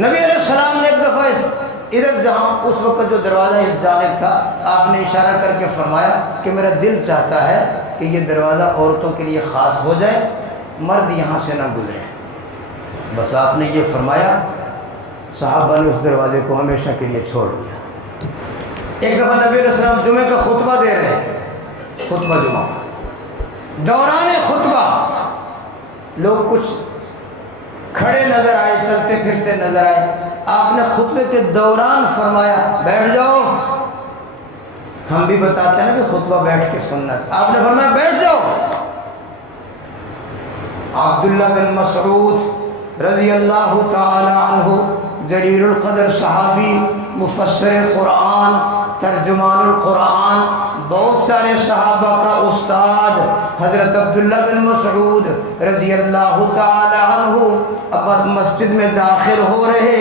نبی علیہ السلام نے ایک دفعہ ادھر جہاں اس وقت جو دروازہ اس جانب تھا آپ نے اشارہ کر کے فرمایا کہ میرا دل چاہتا ہے کہ یہ دروازہ عورتوں کے لیے خاص ہو جائے، مرد یہاں سے نہ گزرے۔ بس آپ نے یہ فرمایا، صحابہ نے اس دروازے کو ہمیشہ کے لیے چھوڑ دیا۔ ایک دفعہ نبی علیہ السلام جمعے کا خطبہ دے رہے ہیں، خطبہ جمعہ، دوران خطبہ لوگ کچھ کھڑے نظر آئے، چلتے پھرتے نظر آئے۔ آپ نے خطبے کے دوران فرمایا بیٹھ جاؤ۔ ہم بھی بتاتے ہیں نا کہ خطبہ بیٹھ کے سننا، آپ نے فرمایا بیٹھ جاؤ۔ عبداللہ بن مسعود رضی اللہ تعالی عنہ، جلیل القدر صحابی، مفسر قرآن، ترجمان القرآن، بہت سارے صحابہ کا استاد حضرت عبداللہ بن مسعود رضی اللہ تعالی عنہ اب مسجد میں داخل ہو رہے،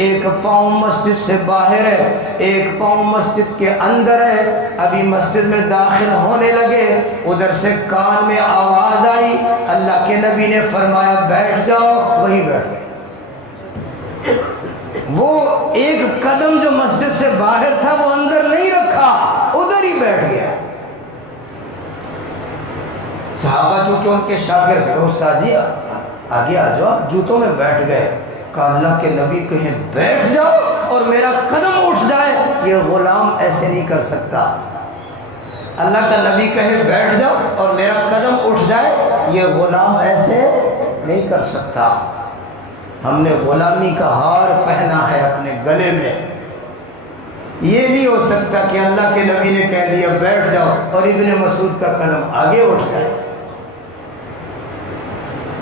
ایک پاؤں مسجد سے باہر ہے، ایک پاؤں مسجد کے اندر ہے۔ ابھی مسجد میں داخل ہونے لگے، ادھر سے کان میں آواز آئی، اللہ کے نبی نے فرمایا بیٹھ جاؤ، وہی بیٹھ گئے۔ وہ ایک قدم جو مسجد سے باہر تھا وہ اندر نہیں رکھا، ادھر ہی بیٹھ گیا۔ صحابہ چونکہ ان کے شاگرد تھے، استاد جی آگے آ جاؤ، جوتوں میں بیٹھ گئے۔ کہا اللہ کے نبی کہیں بیٹھ جاؤ اور میرا قدم اٹھ جائے، یہ غلام ایسے نہیں کر سکتا۔ اللہ کا نبی کہے بیٹھ جاؤ اور میرا قدم اٹھ جائے، یہ غلام ایسے نہیں کر سکتا۔ ہم نے غلامی کا ہار پہنا ہے اپنے گلے میں، یہ نہیں ہو سکتا کہ اللہ کے نبی نے کہہ دیا بیٹھ جاؤ اور ابن مسعود کا قدم آگے اٹھ جائے۔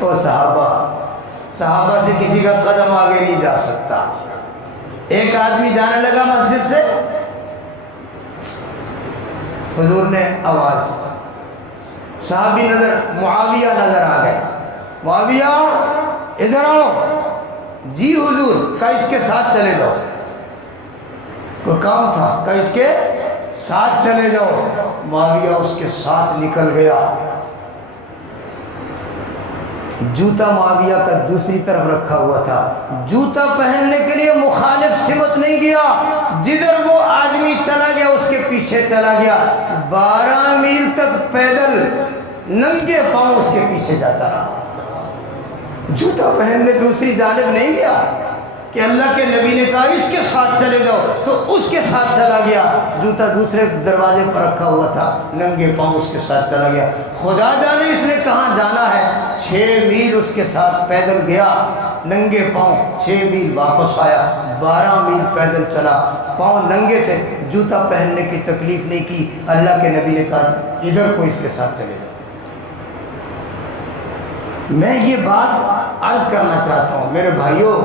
او صحابہ سے کسی کا قدم آگے نہیں جا سکتا۔ ایک آدمی جانے لگا مسجد سے، حضور نے آواز، صحابی معاویہ نظر آ گئے، معاویہ ادھر آؤ۔ جی حضور، کہا اس کے ساتھ چلے جاؤ، کوئی کام تھا، کہا اس کے ساتھ چلے جاؤ۔ معاویہ اس کے ساتھ نکل گیا۔ جوتا معاویہ کا دوسری طرف رکھا ہوا تھا، جوتا پہننے کے لیے مخالف سمت نہیں گیا، جدھر وہ آدمی چلا گیا اس کے پیچھے چلا گیا۔ 12 میل تک پیدل ننگے پاؤں اس کے پیچھے جاتا رہا، جوتا پہننے دوسری جانب نہیں گیا کہ اللہ کے نبی نے کہا اس کے ساتھ چلے جاؤ تو اس کے ساتھ چلا گیا۔ جوتا دوسرے دروازے پر رکھا ہوا تھا، ننگے پاؤں اس کے ساتھ چلا گیا۔ خدا جانے اس نے کہاں جانا ہے، 6 میل اس کے ساتھ پیدل گیا، ننگے پاؤں 6 میل واپس آیا، 12 میل پیدل چلا، پاؤں ننگے تھے، جوتا پہننے کی تکلیف نہیں کی۔ اللہ کے نبی نے کہا ادھر کو اس کے ساتھ چلے جاؤ۔ میں یہ بات عرض کرنا چاہتا ہوں میرے بھائیوں،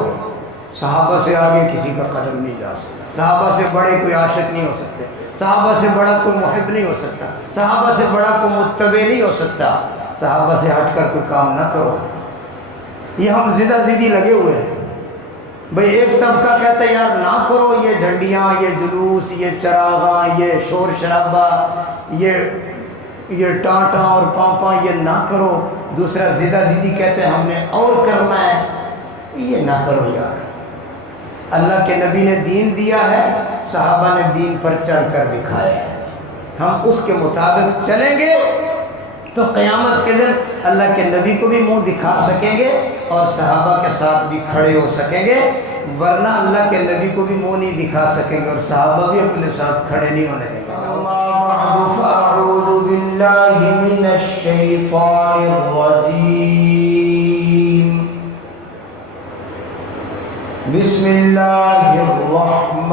صحابہ سے آگے کسی کا قدم نہیں جا سکتا، صحابہ سے بڑے کوئی عاشق نہیں ہو سکتے، صحابہ سے بڑا کوئی محب نہیں ہو سکتا، صحابہ سے بڑا کوئی متبع نہیں ہو سکتا۔ صحابہ سے ہٹ کر کوئی کام نہ کرو۔ یہ ہم زدہ زدی لگے ہوئے ہیں، بھئی ایک طبقہ کہتا ہے یار نہ کرو یہ جھنڈیاں، یہ جلوس، یہ چراغاں، یہ شور شرابہ، یہ ٹانٹاں اور پامپاں، یہ نہ کرو۔ دوسرا زدہ زدی کہتے ہیں ہم نے اور کرنا ہے، یہ نہ کرو یار۔ اللہ کے نبی نے دین دیا ہے، صحابہ نے دین پر چل کر دکھایا ہے، ہم اس کے مطابق چلیں گے تو قیامت کے دن اللہ کے نبی کو بھی منہ دکھا سکیں گے اور صحابہ کے ساتھ بھی کھڑے ہو سکیں گے، ورنہ اللہ کے نبی کو بھی منہ نہیں دکھا سکیں گے اور صحابہ بھی اپنے ساتھ کھڑے نہیں ہونے دیں گے۔ اما بعد فاعوذ باللہ من الشیطان الرجیم، بسم اللہ الرحمن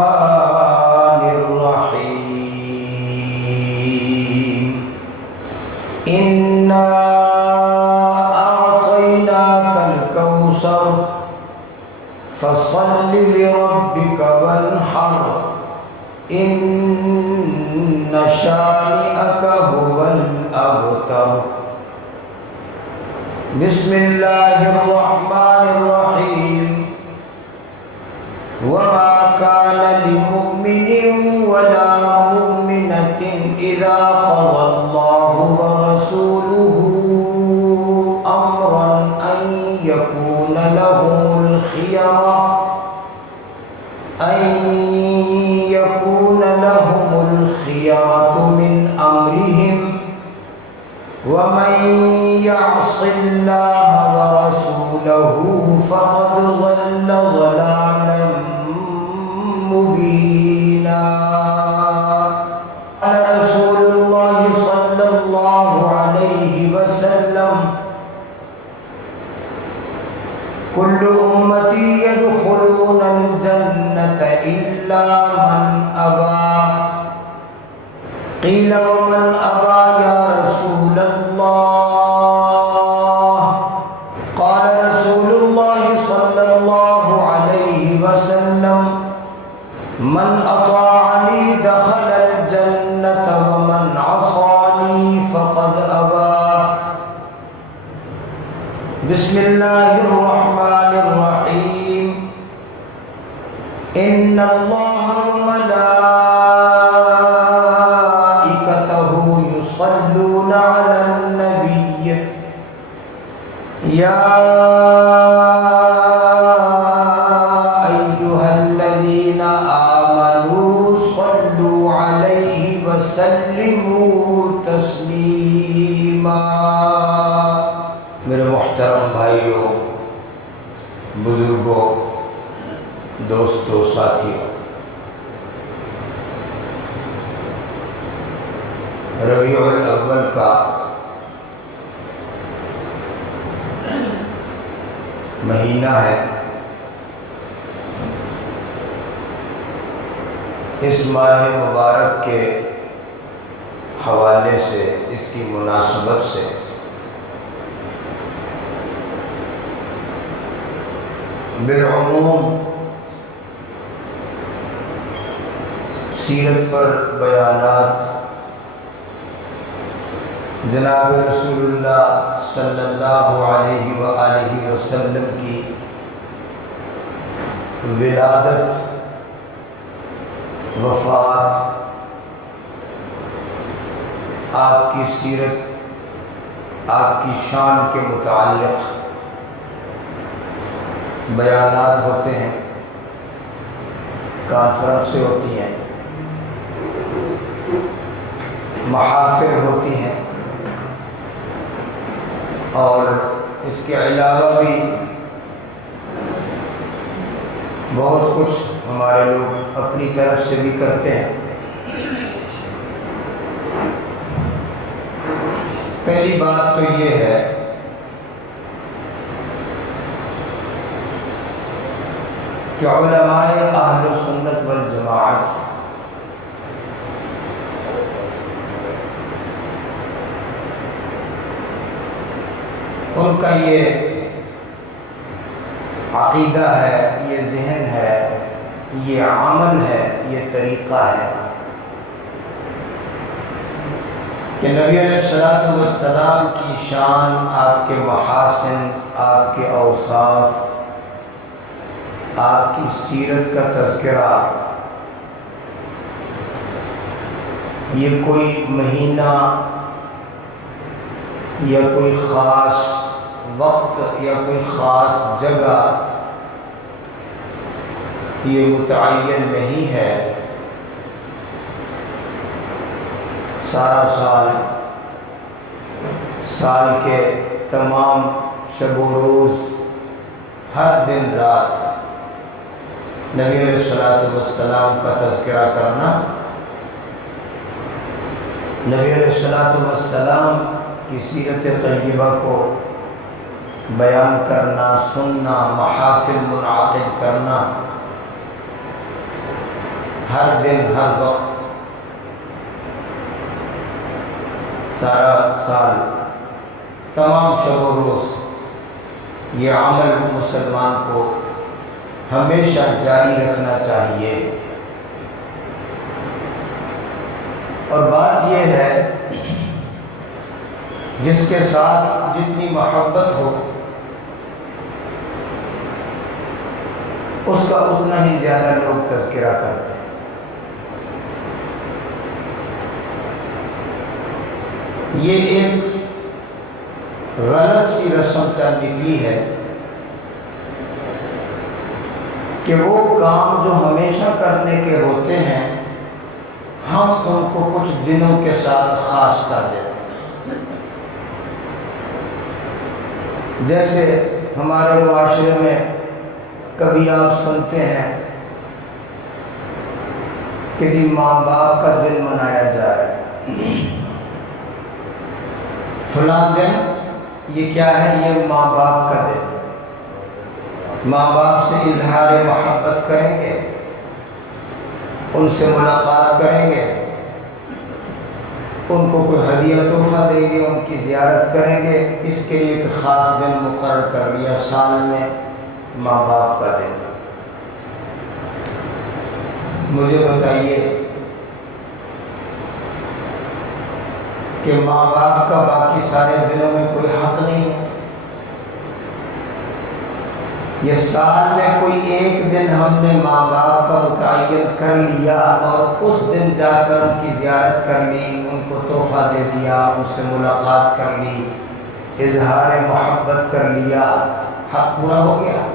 الرحیم، انا اعطیناک الکوثر فصل لربک وانحر ان شانئک هو الابتر۔ بسم اللہ الرحمن الرحیم، وما كان لمؤمن ولا مؤمنة إذا قضى الله ورسوله أمرا أن يكون لهم الخيرة أن يكون لهم الخيرة من أمرهم ومن يعص الله ورسوله فقد ضل ضلالا مبينا. قال رسول الله صلى الله عليه وسلم كل أمتي يدخلون الجنة إلا من أبى. قيل ومن أبى يا رسول الله؟ قال رسول الله صلى الله عليه وسلم من أطاعني دخل الجنة ومن عصاني فقد أبى. بسم الله الرحمن الرحيم. إن الله وملائكته يصلون على النبي يا أيها الذين آمنوا صلوا عليه وسلموا تسلیما. میرے محترم بھائیوں، بزرگوں، دوستوں، ساتھیوں، ربیع الاول کا مہینہ ہے. اس ماہ مبارک کے حوالے سے، اس کی مناسبت سے بالعموم سیرت پر بیانات جناب رسول اللہ صلی اللہ علیہ وآلہ وسلم کی ولادت، وفات، آپ کی سیرت، آپ کی شان کے متعلق بیانات ہوتے ہیں، کانفرنسیں ہوتی ہیں، محافل ہوتی ہیں، اور اس کے علاوہ بھی بہت کچھ ہمارے لوگ اپنی طرف سے بھی کرتے ہیں. پہلی بات تو یہ ہے کہ علماء اہل سنت والجماعت ان کا یہ عقیدہ ہے، یہ ذہن ہے، یہ عمل ہے، یہ طریقہ ہے کہ نبی علیہ الصلوۃ والسلام کی شان، آپ کے محاسن، آپ کے اوصاف، آپ کی سیرت کا تذکرہ یہ کوئی مہینہ یا کوئی خاص وقت یا کوئی خاص جگہ یہ متعین نہیں ہے. سارا سال کے تمام شب و روز، ہر دن رات نبی علیہ الصلوۃ والسلام کا تذکرہ کرنا، نبی علیہ الصلوۃ والسلام کی سیرت طیبہ کو بیان کرنا، سننا، محافل منعقد کرنا، ہر دن ہر وقت سارا سال تمام شب و روز یہ عمل مسلمان کو ہمیشہ جاری رکھنا چاہیے. اور بات یہ ہے جس کے ساتھ جتنی محبت ہو اس کا اتنا ہی زیادہ لوگ تذکرہ کرتے ہیں. یہ ایک غلط سی رسم چل نکلی ہے کہ کہ وہ کام جو ہمیشہ کرنے کے ہوتے ہیں ہم ان کو کچھ دنوں کے ساتھ خاص کر دیتے ہیں۔ جیسے ہمارے معاشرے میں کبھی آپ سنتے ہیں کہ جی ماں باپ کا دن منایا جا رہا ہے، فلاں دن یہ کیا ہے، یہ ماں باپ کا دن، ماں باپ سے اظہار محبت کریں گے، ان سے ملاقات کریں گے، ان کو کوئی ہدیہ تحفہ دیں گے، ان کی زیارت کریں گے۔ اس کے لیے ایک خاص دن مقرر کر لیا سال میں، ماں باپ کا دن۔ مجھے بتائیے کہ ماں باپ کا باقی سارے دنوں میں کوئی حق نہیں ہے؟ یہ سال میں کوئی ایک دن ہم نے ماں باپ کا متعین کر لیا اور اس دن جا کر ان کی زیارت کر لی، ان کو تحفہ دے دیا، ان سے ملاقات کر لی، اظہار محبت کر لیا، حق پورا ہو گیا؟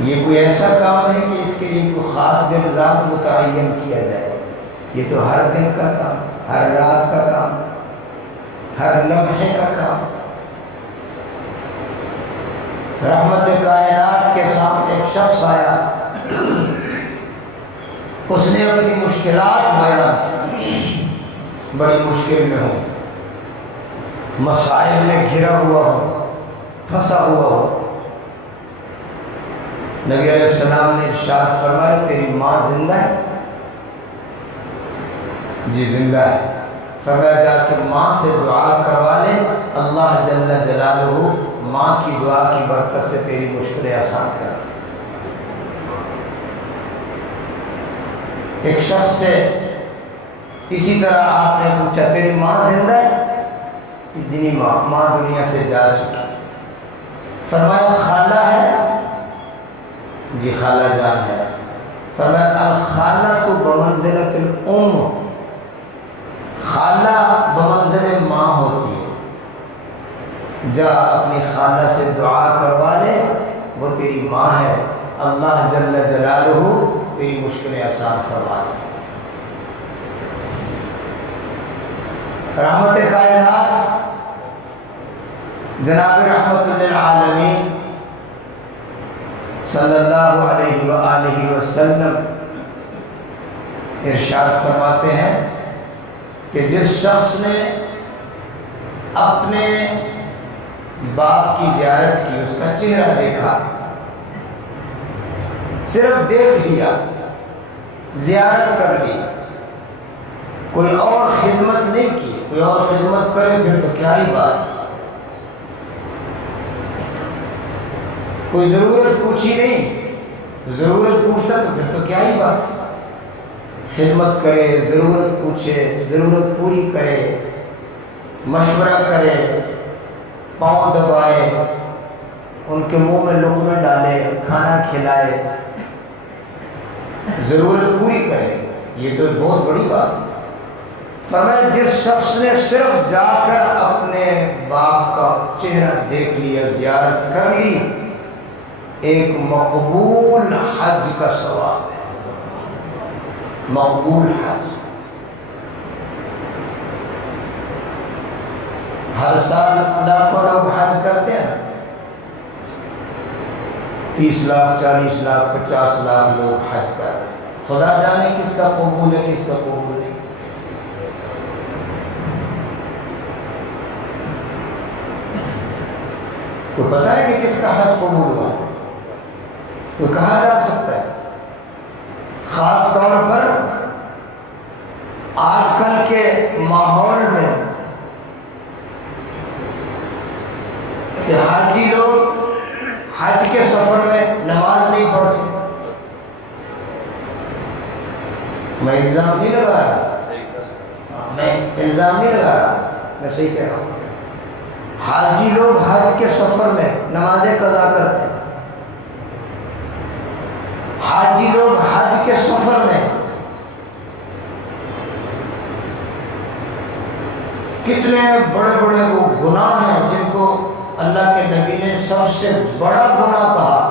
یہ کوئی ایسا کام ہے کہ اس کے لیے کوئی خاص دن رات متعین کیا جائے؟ یہ تو ہر دن کا کام، ہر رات کا کام، ہر لمحے کا کام۔ رحمت کائنات کے سامنے ایک شخص آیا، اس نے اپنی مشکلات بیان کی، بڑی مشکل میں ہوں، مسائل میں گھرا ہوا ہوں، پھنسا ہوا ہوں۔ نبی علیہ السلام نے ارشاد فرمایا تیری ماں زندہ ہے؟ جی زندہ ہے۔ فرمایا جا کے ماں سے دعا کروا لے، اللہ جل جلالہ ماں کی دعا کی برکت سے تیری مشکلیں آسان کر۔ ایک شخص سے اسی طرح آپ نے پوچھا تیری ماں زندہ ہے؟ جی نہیں، ماں دنیا سے جا چکی۔ فرمایا خالہ ہے؟ جی خالہ جان ہے۔ فرمایا الخالہ تو بمنزلۃ الام، خالہ بمنزل ماں ہوتی ہے، جا اپنی خالہ سے دعا کروا لے، وہ تیری ماں ہے، اللہ جل جلالہ تیری مشکلیں آسان فرما دے۔ رحمت کائنات جناب رحمت للعالمین صلی اللہ علیہ وآلہ وسلم ارشاد فرماتے ہیں کہ جس شخص نے اپنے باپ کی زیارت کی، اس کا چہرہ دیکھا، صرف دیکھ لیا، زیارت کر لی، کوئی اور خدمت نہیں کی، کوئی اور خدمت کرے پھر تو کیا ہی بات، کوئی ضرورت پوچھی نہیں، ضرورت پوچھتا تو پھر تو کیا ہی بات، خدمت کرے، ضرورت پوچھے، ضرورت پوری کرے، مشورہ کرے، پاؤں دبائے، ان کے منہ میں لقمے ڈالے، کھانا کھلائے، ضرورت پوری کرے، یہ تو بہت بڑی بات ہے۔ فرمایا جس شخص نے صرف جا کر اپنے باپ کا چہرہ دیکھ لیا، زیارت کر لی، ایک مقبول حج کا ثواب ہے، مقبول حج۔ ہر سال لاکھوں لوگ حج کرتے ہیں، 30 لاکھ 40 لاکھ 50 لاکھ لوگ حج کر رہے ہیں، خدا جانے کس کا قبول ہے کس کا قبول نہیں۔ کوئی پتہ ہے کہ کس کا حج قبول ہوا؟ تو کہا جا سکتا ہے؟ خاص طور پر آج کل کے ماحول میں کہ حاجی لوگ حج کے سفر میں نماز نہیں پڑھتے۔ میں الزام نہیں لگا رہا، میں صحیح کہہ رہا ہوں۔ حاجی لوگ حج کے سفر میں نمازیں قضا کرتے ہیں، حاجی لوگ حج کے سفر میں کتنے بڑے بڑے وہ گناہ ہیں جن کو اللہ اللہ کے نبی نے سب سے بڑا گناہ کہا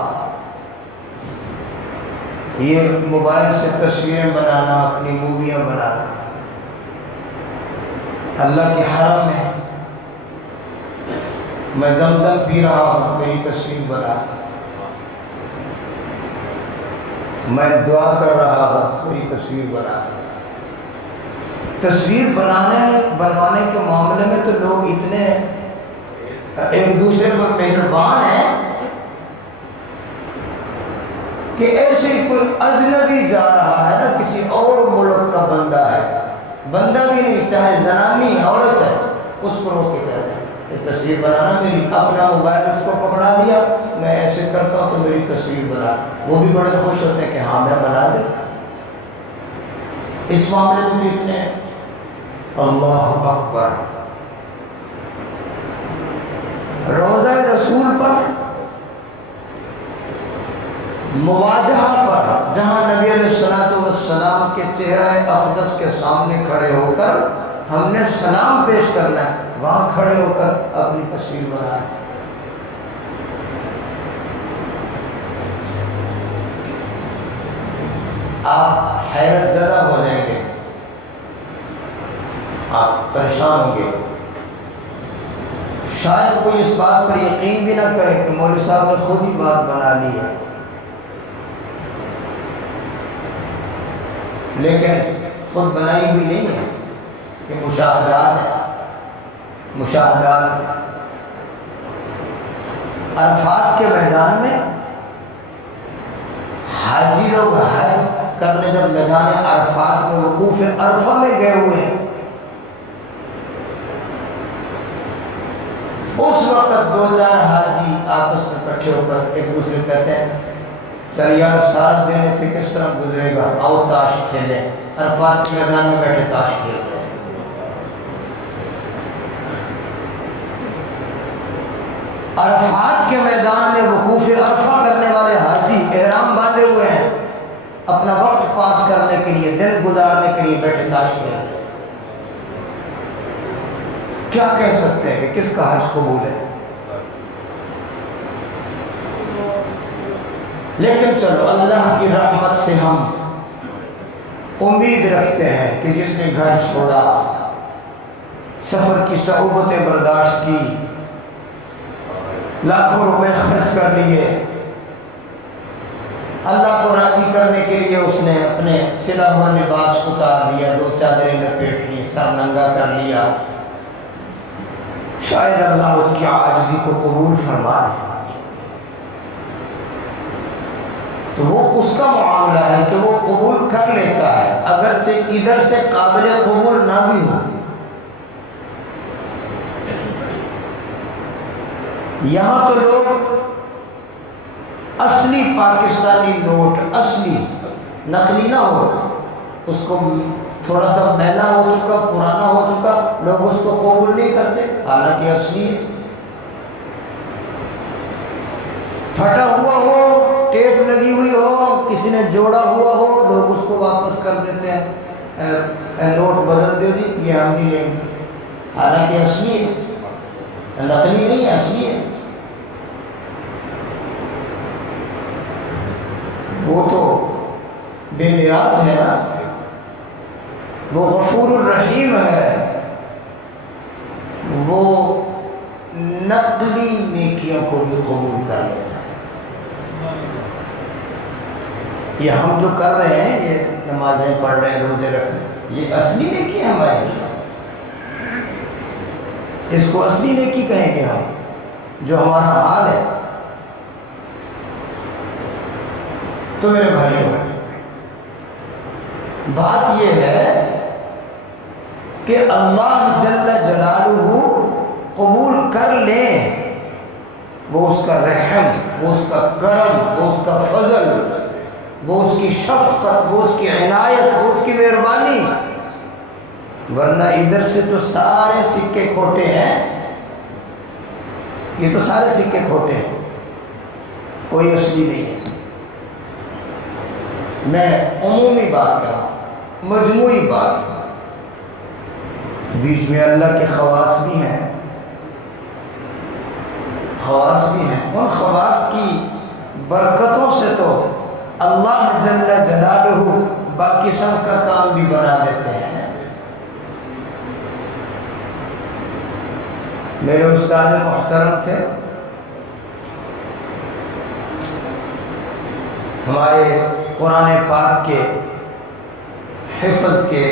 یہ موبائل سے تصویریں بنانا، اپنی موویاں بنانا۔ اللہ کے حرم میں میں زمزم پی رہا ہوں، میری تصویر بنا، میں دعا کر رہا ہوں، میری تصویر بنا۔ تصویر بنوانے کے معاملے میں تو لوگ اتنے ایک دوسرے پر مہربان ہیں کہ ایسے کوئی اجنبی جا رہا ہے نا، کسی اور ملک کا بندہ ہے، بندہ بھی نہیں، چاہے زنانی عورت ہے، اس کو روک کے کہتے ہیں یہ تصویر بنانا میری، اپنا موبائل اس کو پکڑا دیا، میں ایسے کرتا ہوں تو میری تصویر بنا، وہ بھی بڑے خوش ہوتے ہیں کہ ہاں میں بنا دوں۔ اس معاملے میں بھی اتنے اللہ اکبر۔ روضہ رسول پر مواجہہ پر، جہاں نبی علیہ السلام کے چہرہ اقدس کے سامنے کھڑے ہو کر ہم نے سلام پیش کرنا ہے، وہاں کھڑے ہو کر اپنی تصویر بنائیں۔ آپ حیرت زدہ ہو جائیں گے، آپ پریشان ہوں گے، شاید کوئی اس بات پر یقین بھی نہ کرے کہ مولوی صاحب نے خود ہی بات بنا لی ہے، لیکن خود بنائی ہوئی نہیں ہے، کہ مشاہدات ہیں، مشاہدات۔ عرفات کے میدان میں حاجی لوگ حج کرنے جب میدان عرفات میں وقوف عرفہ میں گئے ہوئے ہیں، اس وقت دو چار حاجی آپس میں اکٹھے ہو کر ایک دوسرے کہتے ہیں چل یار سارا دن اتنے کس طرح گزرے گا، آؤ تاش کھیلیں۔ عرفات کے میدان میں بیٹھے تاش کھیل رہے ہیں۔ عرفات کے میدان میں وقوف عرفہ کرنے والے حاجی احرام باندھے ہوئے ہیں، اپنا وقت پاس کرنے کے لیے، دن گزارنے کے لیے بیٹھے تاش کھیل رہے ہیں۔ کیا کہہ سکتے ہیں کہ کس کا حج قبول ہے؟ لیکن چلو اللہ کی رحمت سے ہم امید رکھتے ہیں کہ جس نے گھر چھوڑا، سفر کی صعوبتیں برداشت کی، لاکھوں روپے خرچ کر لیے، اللہ کو راضی کرنے کے لیے اس نے اپنے سلا ہوا لباس اتار لیا، دو چادریں لپیٹ لی، سر ننگا کر لیا، شاید اللہ اس کی عاجزی کو قبول فرما لے، تو وہ اس کا معاملہ ہے کہ وہ قبول کر لیتا ہے، اگرچہ ادھر سے قابل قبول نہ بھی ہو۔ یہاں تو لوگ اصلی پاکستانی نوٹ، اصلی نقلی نہ ہو، اس کو تھوڑا سا میلا ہو چکا، پرانا ہو چکا، لوگ اس کو قبول نہیں کرتے، حالانکہ اصلی ہے۔ پھٹا ہوا ہو، ٹیپ لگی ہوئی ہو، کسی نے جوڑا ہوا ہو، لوگ اس کو واپس کر دیتے ہیں، نوٹ بدل دو جی، یہ ہم نہیں لیں گے، حالانکہ اصلی ہے، نقلی نہیں ہے، اصلی ہے۔ وہ تو بے نیاز ہے نا، وہ غفور الرحیم ہے، وہ نقلی نیکیوں کو بھی قبول کر لیتا ہے۔ یہ ہم جو کر رہے ہیں، یہ نمازیں پڑھ رہے ہیں، روزے رکھ رہے ہیں، یہ اصلی نیکی ہے ہماری، اس کو اصلی نیکی کہیں گے ہم، جو ہمارا حال ہے۔ تو میرے بھائیوں، بات یہ ہے کہ اللہ جل جلالہ قبول کر لیں، وہ اس کا رحم، وہ اس کا کرم، وہ اس کا فضل، وہ اس کی شفقت، وہ اس کی عنایت، وہ اس کی مہربانی، ورنہ ادھر سے تو سارے سکے کھوٹے ہیں، یہ تو سارے سکے کھوٹے ہیں، کوئی اصلی نہیں ہے۔ میں عمومی بات کر رہا ہوں، مجموعی بات، بیچ میں اللہ کے خواص بھی ہیں، خواص بھی ہیں، ان خواص کی برکتوں سے تو اللہ جل جلالہ باقی سب کا کام بھی بنا دیتے ہیں۔ میرے استاد محترم تھے، ہمارے قرآن پاک کے حفظ کے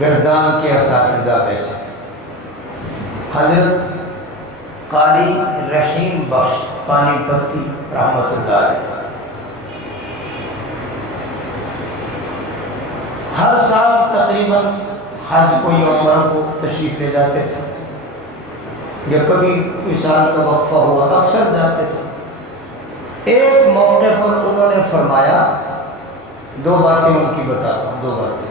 گردان کے اساتذہ میں سے حضرت قاری رحیم بخش پانی پتی رحمۃ اللہ علیہ ہر سال تقریباً حج کو یا عمرہ کو تشریف لے جاتے تھے، یا کبھی کوئی سال کا وقفہ ہوا اکثر جاتے تھے۔ ایک موقع پر انہوں نے فرمایا، دو باتیں ان کی بتاتا ہوں، دو باتیں۔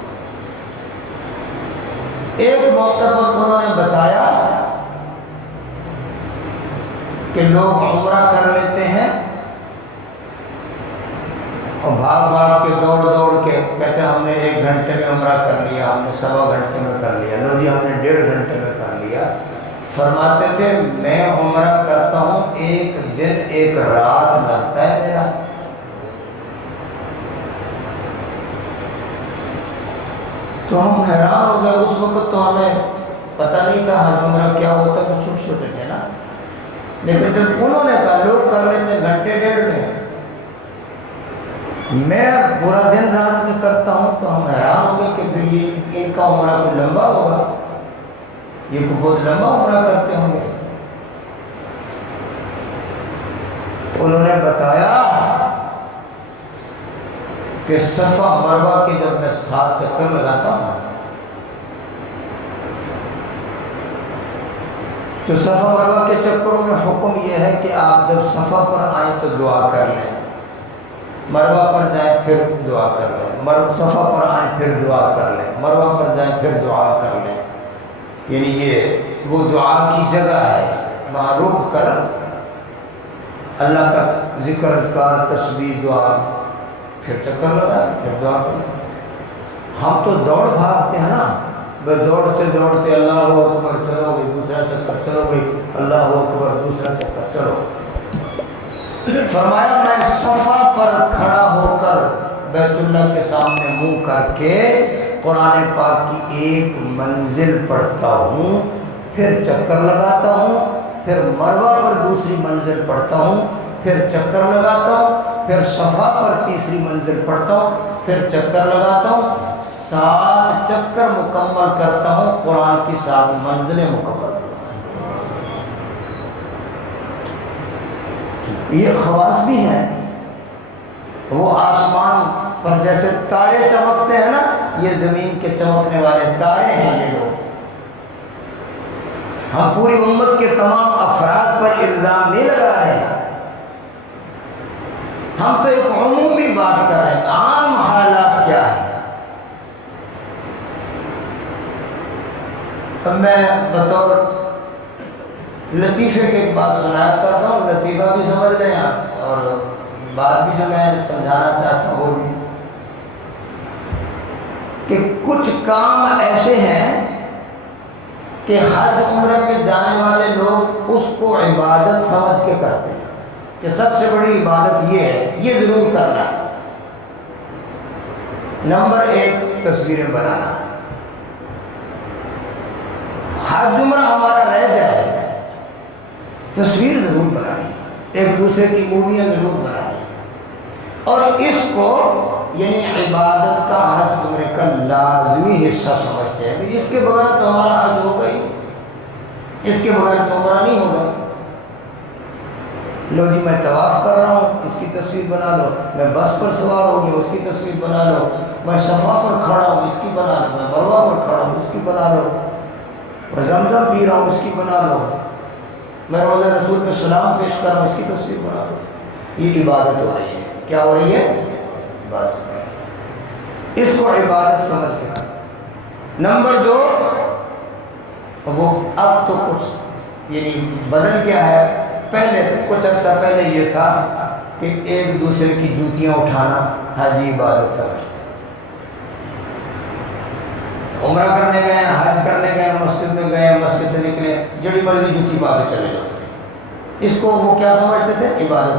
ایک موقع پر انہوں نے بتایا کہ لوگ عمرہ کر لیتے ہیں اور بھاگ بھاگ کے دوڑ دوڑ کے کہتے ہیں ہم نے 1 گھنٹے میں عمرہ کر لیا، ہم نے 1.25 گھنٹے میں کر لیا، لو جی ہم نے 1.5 گھنٹے میں کر لیا۔ فرماتے تھے میں عمرہ کرتا ہوں 1 دن 1 رات لگتا ہے میرا۔ تو ہم حیران ہو گئے، اس وقت تو ہمیں پتہ نہیں تھا حج عمرہ کیا ہوتا، تو چھوٹے چھوٹے تھے نا، لیکن جب انہوں نے کہا لوگ کر لیتے ہیں گھنٹے 1.5 میں پورا دن رات میں کرتا ہوں، تو ہم حیران ہو گئے کہ پھر یہ ان کا عمرہ کوئی لمبا ہوگا، یہ کو بہت لمبا عمرہ کرتے ہوں گے۔ انہوں نے بتایا کہ صفا مروہ کے جب میں 7 چکر لگاتا ہوں تو صفا مروہ کے چکروں میں حکم یہ ہے کہ آپ جب صفا پر آئیں تو دعا کر لیں، مروہ پر جائیں پھر دعا کر لیں، صفا پر آئیں پھر دعا کر لیں، مروہ پر جائیں پھر دعا کر لیں۔ یعنی یہ وہ دعا کی جگہ ہے، وہاں رک کر اللہ کا ذکر اذکار تسبیح دعا، پھر چکر لگائیں پھر دعا کریں۔ ہم تو دوڑ بھاگتے ہیں نا، بس دوڑتے دوڑتے اللہ اکبر چلو بھائی دوسرا چکر، چلو بھائی اللہ اکبر دوسرا چکر، چلو۔ فرمایا میں صفا پر کھڑا ہو کر بیت اللہ کے سامنے منہ کر کے قرآن پاک کی 1 منزل پڑھتا ہوں، پھر چکر لگاتا ہوں، پھر مروہ پر دوسری منزل پڑھتا ہوں، پھر چکر لگاتا ہوں، پھر صفا پر تیسری منزل پڑھتا ہوں، پھر چکر لگاتا ہوں، 7 چکر مکمل کرتا ہوں، قرآن کی 7 منزلیں مکمل کرتا ہوں۔ یہ خواص بھی ہیں، وہ آسمان پر جیسے تارے چمکتے ہیں نا، یہ زمین کے چمکنے والے تارے ہیں یہ لوگ۔ ہم پوری امت کے تمام افراد پر الزام نہیں لگا رہے، ہم تو ایک عمومی بات کر رہے ہیں، عام حالات کیا ہیں۔ اب میں بطور لطیفے کے ایک بات سنایا کرتا ہوں، لطیفہ بھی سمجھ لیں آپ، اور بات بھی جو میں سمجھانا چاہتا ہوں وہ بھی کہ کچھ کام ایسے ہیں کہ حج عمرہ پہ جانے والے لوگ اس کو عبادت سمجھ کے کرتے ہیں کہ سب سے بڑی عبادت یہ ہے، یہ ضرور کرنا ہے۔ نمبر 1 تصویریں بنانا، حج عمرہ ہمارا رہ جائے، تصویر ضرور بنانی، ایک دوسرے کی موویاں ضرور بنانی، اور اس کو یعنی عبادت کا حج عمرے کا لازمی حصہ سمجھتے ہیں کہ اس کے بغیر تو ہمارا حج ہوگا ہی، اس کے بغیر تو عمرہ نہیں ہوگا۔ لو جی میں طواف کر رہا ہوں، اس کی تصویر بنا لو، میں بس پر سوار ہو گیا، اس کی تصویر بنا لو، میں صفا پر کھڑا ہوں، اس کی بنا لو، میں مروہ پر کھڑا ہوں، اس کی بنا لو، میں زمزم پی رہا ہوں، اس کی بنا لو، میں روزہ رسول پہ سلام پیش کر رہا ہوں، اس کی تصویر بنا لو۔ یہ عبادت ہو رہی ہے، کیا ہو رہی ہے؟ عبادت۔ اس کو عبادت سمجھ کے۔ نمبر 2 وہ اب تو کچھ یعنی بدل گیا ہے، پہلے کچھ عرصہ پہلے یہ تھا کہ ایک دوسرے کی جوتیاں اٹھانا حاجی عبادت سمجھتے، عمرہ کرنے گئے، حج کرنے گئے، مسجد میں گئے، مسجد سے نکلے، جڑی مرضی جوتی پا کے چلے جاؤ، اس کو وہ کیا سمجھتے تھے؟ عبادت۔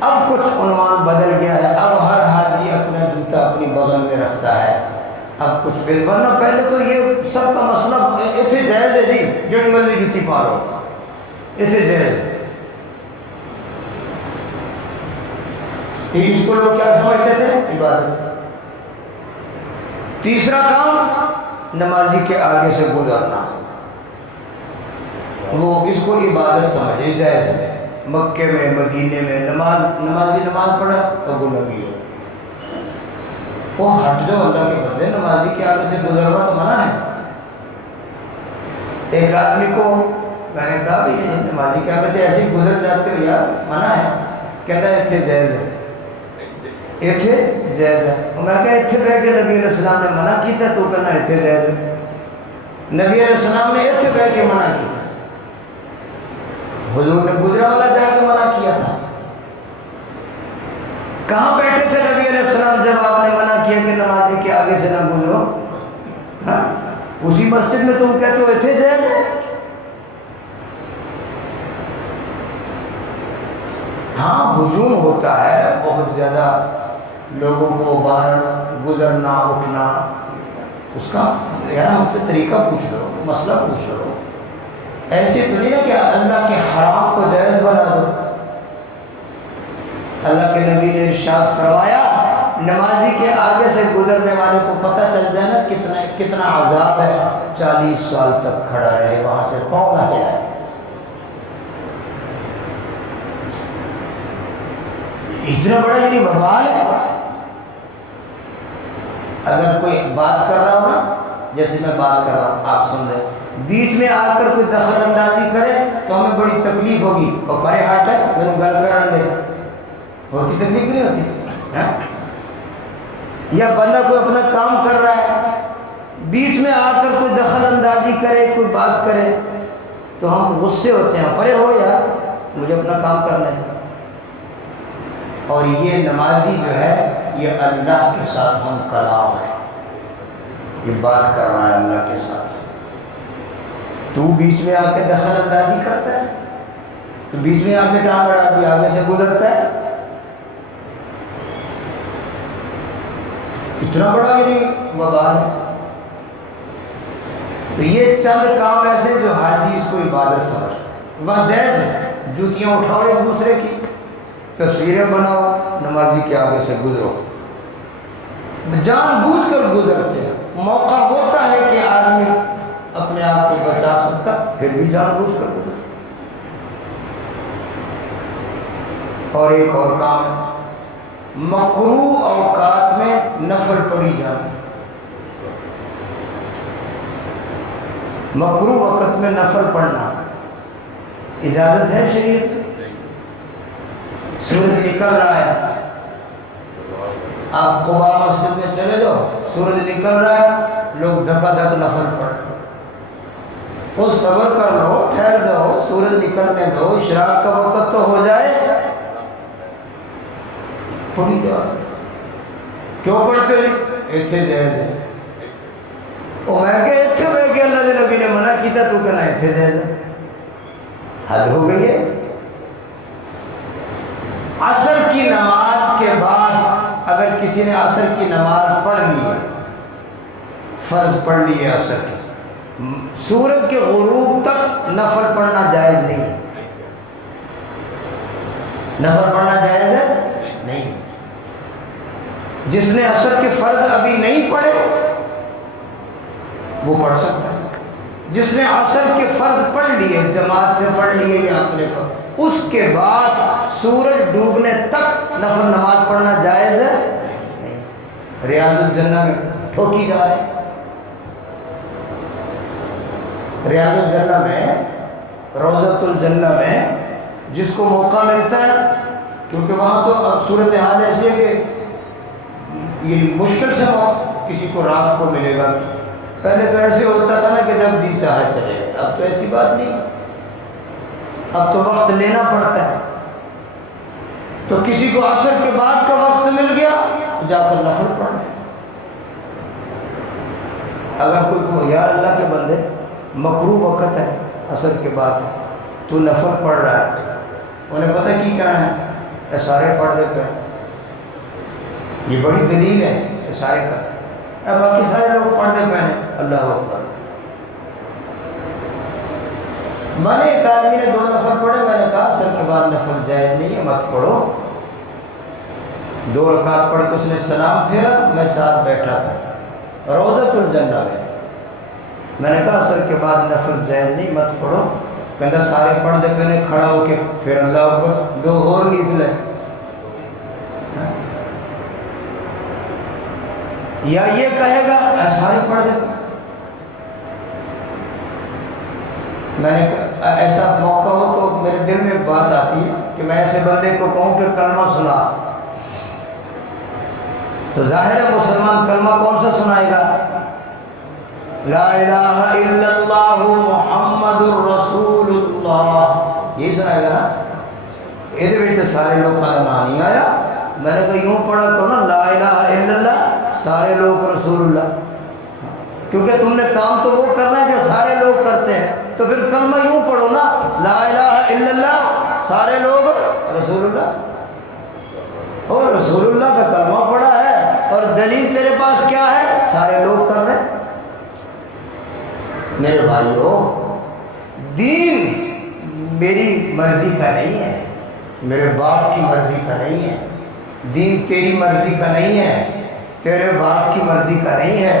اب کچھ عنوان بدل گیا ہے، اب ہر حاجی اپنا جوتا اپنی بغل میں رکھتا ہے، اب کچھ ورنہ پہلے تو یہ سب کا مسئلہ اتنے جائز ہے جی، جڑی مرضی جوتی پارو، اتنے جائز ہے۔ اس کو لوگ کیا سمجھتے تھے؟ عبادت۔ تیسرا کام نمازی کے آگے سے گزرنا، وہ اس کو عبادت سمجھے، جائز ہے۔ مکے میں مدینے میں نمازی نماز پڑھا تو وہ نبی ہو، وہ ہٹ جاؤ اللہ کے بندے، نمازی کے آگے سے گزرنا تو منع ہے۔ ایک آدمی کو میں نے کہا بھی نمازی کے آگے سے ایسے ہی گزر جاتے ہو یار، منع ہے۔ کہتا ہے اتنے جائز ہے، اتنے جائز ہے۔ میں کہا اتنے بہ کے نبی علیہ السلام نے منع کیتا تو کہنا اتنے جائز ہے؟ نبی علیہ السلام نے اتنے بہ کے منع کیا، حضور نے گجرا والا جا کے منع کیا تھا۔ کہاں بیٹھے تھے نبی علیہ السلام جب آپ نے منع کیا کہ نمازی کے آگے سے نہ گزرو؟ ہاں اسی مسجد میں تم کہتے ہو اتنے جائز ہے؟ ہاں ہجوم ہوتا ہے بہت زیادہ، لوگوں کو باہر گزرنا اٹھنا، اس کا یار ہم سے طریقہ پوچھ لو، مسئلہ پوچھ لو، ایسی تو نہیں ہے کہ اللہ کے حرام کو جائز بنا دو۔ اللہ کے نبی نے ارشاد فرمایا نمازی کے آگے سے گزرنے والے کو پتہ چل جائے نا کتنا عذاب ہے، 40 سال تک کھڑا رہے، وہاں سے پاؤں نہ ہلائے۔ اتنا بڑا یعنی وبال ہے۔ اگر کوئی بات کر رہا ہو نا، جیسے میں بات کر رہا ہوں آپ سن رہے، بیچ میں آ کر کوئی دخل اندازی کرے تو ہمیں بڑی تکلیف ہوگی، اور پرے ہٹ ہے میرے گل کرن دے، ہوتی تکلیف نہیں ہوتی؟ یا بندہ کوئی اپنا کام کر رہا ہے، بیچ میں آ کر کوئی دخل اندازی کرے، کوئی بات کرے تو ہم غصے ہوتے ہیں، پرے ہو یار مجھے اپنا کام کرنا ہے۔ اور یہ نمازی جو ہے یہ اللہ کے ساتھ ہم کلام ہے، یہ بات کر رہا ہے اللہ کے ساتھ۔ تو بیچ میں آ کے دخل اندازی کرتا ہے، تو بیچ میں آ کے ٹانگ اڑا دی، آگے سے گزرتا ہے، اتنا بڑا یعنی وبال ہے۔ تو یہ چند کام ایسے جو حاجی اس کو عبادت سمجھتے ہیں، وہاں جائز ہے، جوتیاں اٹھاؤ ایک دوسرے کی، تصویریں بناؤ، نمازی کے آگے سے گزرو، جان بوجھ کر گزرتے ہیں۔ موقع ہوتا ہے کہ آدمی اپنے آپ کو بچا سکتا، پھر بھی جان بوجھ کر گزرتے۔ اور ایک اور کام ہے، مکروہ اوقات میں نفل پڑھی جاتی، مکروہ وقت میں نفل پڑھنا اجازت ہے شریعت؟ سورج نکل رہا ہے، آپ قباء مسجد میں چلے جاؤ، سورج نکل رہا ہے، لوگ دھکا دھک نفل پڑھ، وہ صبر کر لو، ٹھہر جاؤ، سورج نکلنے دو، اشراق کا وقت تو ہو جائے، پڑھی جاؤ۔ کیوں پڑھتے ہیں؟ اتنے جائز ہے۔ وہ میں کہ اتنے میں کہ اللہ کے نبی نے منع کیا تو کہنا اتنے جائز ہے، حد ہو گئی ہے۔ عصر کی نماز کے بعد اگر کسی نے عصر کی نماز پڑھ لی ہے، فرض پڑھ لی ہے عصر کی، سورج کے غروب تک نفل پڑھنا جائز نہیں ہے، نفل پڑھنا جائز ہے نہیں۔ جس نے عصر کے فرض ابھی نہیں پڑھے وہ پڑھ سکتا ہے، جس نے عصر کے فرض پڑھ لیے، جماعت سے پڑھ لیے یا اپنے پر، اس کے بعد سورج ڈوبنے تک نفل نماز پڑھنا جائز ہے نہیں۔ ریاض الجنہ میں ٹھوکی جا رہے، ریاض الجنہ میں، روضۃ الجنہ میں جس کو موقع ملتا ہے، کیونکہ وہاں تو اب صورتحال ایسی ہے کہ یہ مشکل سے کسی کو رات کو ملے گا، پہلے تو ایسے ہوتا تھا نا کہ جب جی چاہے چلے گئے، اب تو ایسی بات نہیں، اب تو وقت لینا پڑتا ہے۔ تو کسی کو عصر کے بعد کا وقت مل گیا جا کر نفل پڑھنا۔ اگر کوئی یار اللہ کے بندے مکروہ وقت ہے عصر کے بعد، تو نفل پڑھ رہا ہے، انہیں پتہ کی کہنا ہے اے سارے پڑھ دیتے ہیں، یہ بڑی دلیل ہے کہ سارے کر، اب باقی سارے لوگ پڑھ دے پہنے اللہ اکبر۔ میں نے ایک آدمی نے 2 نفل پڑھے، میں نے کہا اثر کے بعد نفل جائز نہیں ہے، مت پڑھو۔ 2 رکعت پڑھ کے اس نے سلام پھیرا، میں ساتھ بیٹھا تھا روضۃ الجنہ میں نے کہا اثر کے بعد نفل جائز نہیں، مت پڑھو۔ کہتا سارے پڑھ دے پہنے، کھڑا ہو کے پھر اللہ اکبر 2 اور نیت لے، یا یہ کہے گا اے سارے پڑھ دے۔ میں نے ایسا موقع ہو تو میرے دل میں ایک بات آتی ہے کہ میں ایسے بندے کو کہوں کہ کلمہ سنا، تو ظاہر ہے مسلمان کلمہ کون سا سنائے گا؟ لا الہ الا اللہ محمد الرسول اللہ، یہی سنائے گا نا۔ یہ بیٹے سارے لوگ کا نام نہیں آیا، میں نے کہا یوں پڑھا کرو نا لا الہ الا اللہ سارے لوگ رسول اللہ، کیونکہ تم نے کام تو وہ کرنا ہے جو سارے لوگ کرتے ہیں، تو پھر کلمہ یوں پڑھو نا لا الہ الا اللہ سارے لوگ رسول اللہ، اور رسول اللہ کا کلمہ پڑھا ہے اور دلیل تیرے پاس کیا ہے؟ سارے لوگ کر رہے ہیں۔ میرے بھائیو، دین میری مرضی کا نہیں ہے، میرے باپ کی مرضی کا نہیں ہے، دین تیری مرضی کا نہیں ہے، تیرے باپ کی مرضی کا نہیں ہے،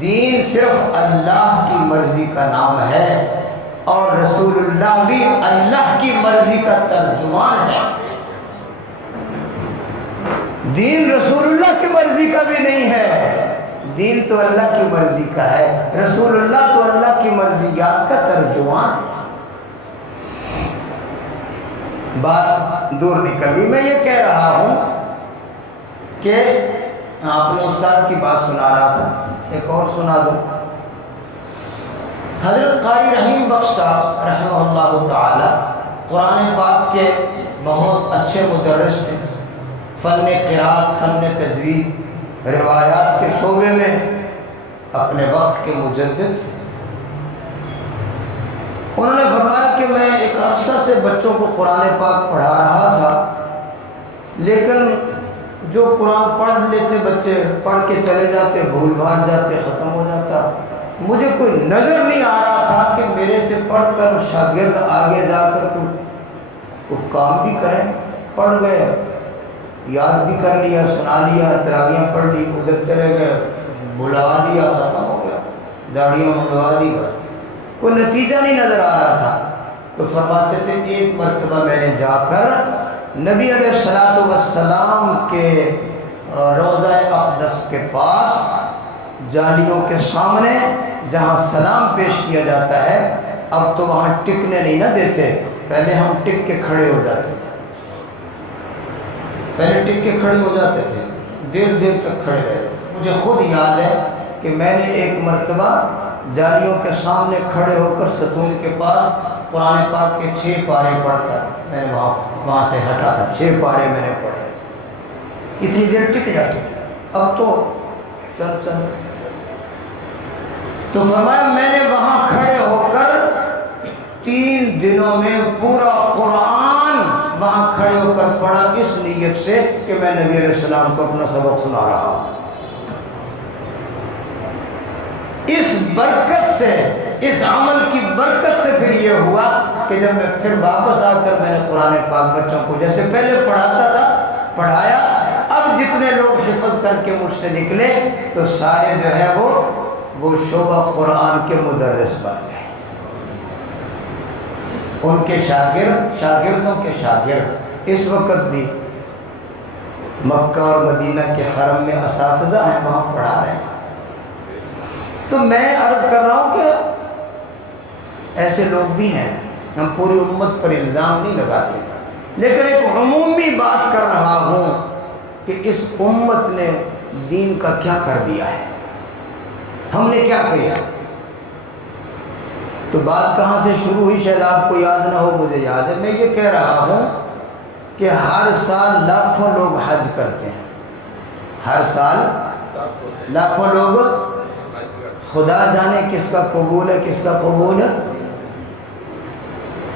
دین صرف اللہ کی مرضی کا نام ہے، اور رسول اللہ بھی اللہ کی مرضی کا ترجمان ہے۔ دین رسول اللہ کی مرضی کا بھی نہیں ہے، دین تو اللہ کی مرضی کا ہے، رسول اللہ تو اللہ کی مرضیات کا ترجمان ہے۔ بات دور نکل گئی، میں یہ کہہ رہا ہوں کہ آپ نے استاد کی بات سنا رہا تھا، ایک اور سنا دو۔ حضرت قاری رحیم بخش صاحب رحمہ اللہ تعالی قرآن پاک کے بہت اچھے مدرس تھے، فن قرات، فن تجوید، روایات کے شعبے میں اپنے وقت کے مجدد تھے۔ انہوں نے فرمایا کہ میں ایک عرصہ سے بچوں کو قرآن پاک پڑھا رہا تھا، لیکن جو قرآن پڑھ لیتے بچے پڑھ کے چلے جاتے، بھول بھال جاتے، ختم ہو جاتا، مجھے کوئی نظر نہیں آ رہا تھا کہ میرے سے پڑھ کر شاگرد آگے جا کر کوئی کام بھی کریں۔ پڑھ گئے، یاد بھی کر لیا، سنا لیا، تراویحیں پڑھ لی، ادھر چلے گئے، بلوا دیا، ختم ہو گیا، داڑھیاں منڈوا دی، کوئی نتیجہ نہیں نظر آ رہا تھا۔ تو فرماتے تھے ایک مرتبہ میں نے جا کر نبی علیہ الصلوۃ والسلام کے روضہ اقدس کے پاس جالیوں کے سامنے جہاں سلام پیش کیا جاتا ہے، اب تو وہاں ٹکنے نہیں نہ دیتے، پہلے ہم ٹک کے کھڑے ہو جاتے تھے، پہلے ٹک کے کھڑے ہو جاتے تھے، دیر دیر تک کھڑے رہے۔ مجھے خود یاد ہے کہ میں نے ایک مرتبہ جالیوں کے سامنے کھڑے ہو کر ستون کے پاس قرآن پاک کے 6 پارے پڑھ کر میں نے وہاں سے ہٹا تھا، 6 پارے میں نے پڑھے، اتنی دیر ٹک جاتے، اب تو چل۔ تو فرمایا میں نے وہاں کھڑے ہو کر 3 دنوں میں پورا قرآن وہاں کھڑے ہو کر پڑھا، اس نیت سے کہ میں نبی علیہ السلام کو اپنا سبق سنا رہا ہوں۔ اس برکت سے، اس عمل کی برکت سے پھر یہ ہوا کہ جب میں پھر واپس آ کر میں نے قرآن پاک بچوں کو جیسے پہلے پڑھاتا تھا پڑھایا، اب جتنے لوگ حفظ کر کے مجھ سے نکلے تو سارے جو ہے وہ شعبہ قرآن کے مدرس بن گئے، ان کے شاگردوں کے شاگرد اس وقت بھی مکہ اور مدینہ کے حرم میں اساتذہ ہیں، وہاں پڑھا رہے ہیں۔ تو میں عرض کر رہا ہوں کہ ایسے لوگ بھی ہیں، ہم پوری امت پر الزام نہیں لگاتے، لیکن ایک عمومی بات کر رہا ہوں کہ اس امت نے دین کا کیا کر دیا ہے، ہم نے کیا کیا۔ تو بات کہاں سے شروع ہوئی شاید آپ کو یاد نہ ہو، مجھے یاد ہے۔ میں یہ کہہ رہا ہوں کہ ہر سال لاکھوں لوگ حج کرتے ہیں، ہر سال لاکھوں لوگ، خدا جانے کس کا قبول ہے کس کا قبول ہے۔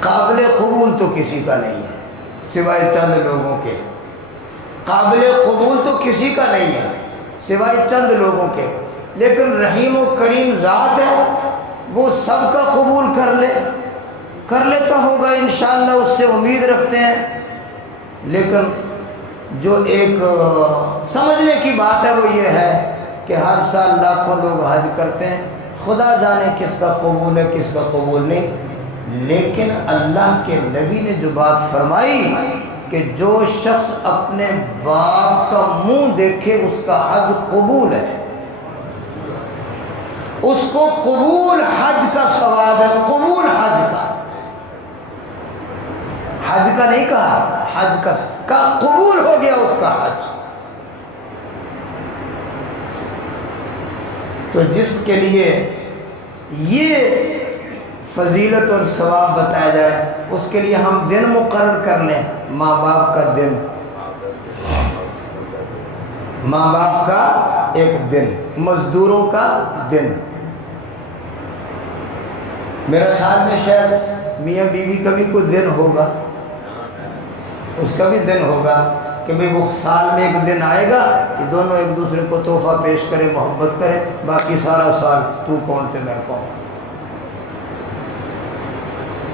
قابل قبول تو کسی کا نہیں ہے سوائے چند لوگوں کے، قابل قبول تو کسی کا نہیں ہے سوائے چند لوگوں کے، لیکن رحیم و کریم ذات ہے، وہ سب کا قبول کر لیتا ہوگا انشاءاللہ، اس سے امید رکھتے ہیں۔ لیکن جو ایک سمجھنے کی بات ہے وہ یہ ہے کہ ہر سال لاکھوں لوگ حج کرتے ہیں، خدا جانے کس کا قبول ہے کس کا قبول نہیں، لیکن اللہ کے نبی نے جو بات فرمائی کہ جو شخص اپنے باپ کا منہ دیکھے اس کا حج قبول ہے، اس کو قبول حج کا ثواب ہے، قبول حج کا، حج کا نہیں کہا، حج کا قبول ہو گیا اس کا حج۔ تو جس کے لیے یہ فضیلت اور ثواب بتایا جائے اس کے لیے ہم دن مقرر کر لیں، ماں باپ کا دن، ماں باپ کا ایک دن، مزدوروں کا دن۔ میرے خیال میں شاید میاں بیوی کا بھی کوئی دن ہوگا، اس کا بھی دن ہوگا کہ بھئی وہ سال میں ایک دن آئے گا کہ دونوں ایک دوسرے کو تحفہ پیش کرے، محبت کرے، باقی سارا سال تو کون تھے میں کون۔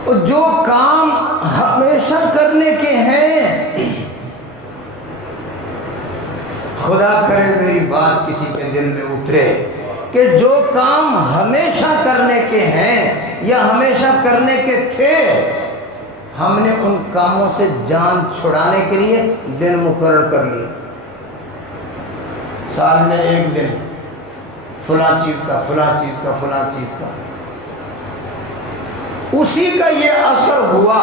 اور جو کام ہمیشہ کرنے کے ہیں، خدا کرے میری بات کسی کے دل میں اترے کہ جو کام ہمیشہ کرنے کے ہیں یا ہمیشہ کرنے کے تھے، ہم نے ان کاموں سے جان چھڑانے کے لیے دن مقرر کر لیے، سال میں ایک دن فلاں چیز کا، فلاں چیز کا، فلاں چیز کا۔ اسی کا یہ اثر ہوا